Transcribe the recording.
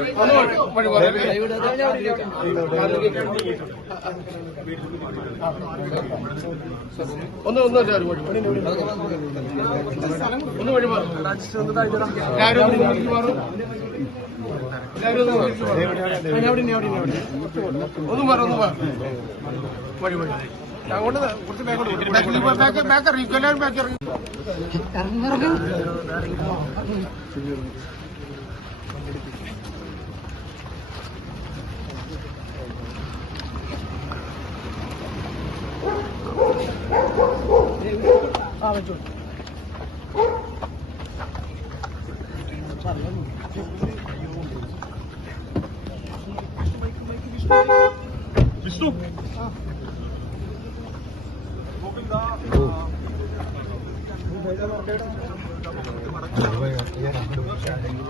ഒന്ന് ഒന്ന് ചാരു ഒന്ന് വഴിപാട് ഒന്ന് പറ ഒന്ന് പറ വഴിപാട് അങ്ങോട്ട് കുറച്ച് ബാക്ക് ബാക്ക് അറിയിക്കും എല്ലാവരും ബാക്ക് അറിയിക്കും Ah, vai junto. Isso? Ah. Vou